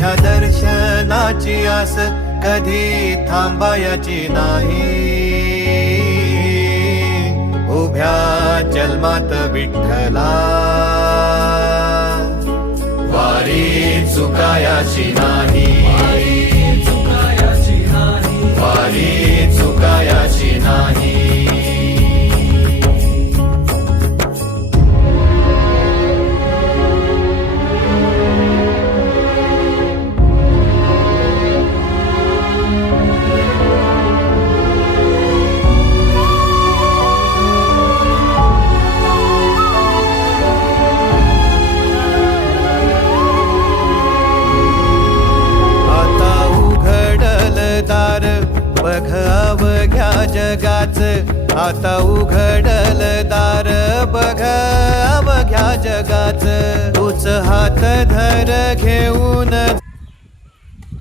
तुझ्या दर्शनाची आस कधी थांबायची नाही. उभ्या जन्मात विठ्ठला वारी चुकायाची नाही. वारी चुकायाची नाही. बघ अवघ्या जगाच, आता उघडल दार बघ अवघ्या जगाच. तूच हात धर घेऊन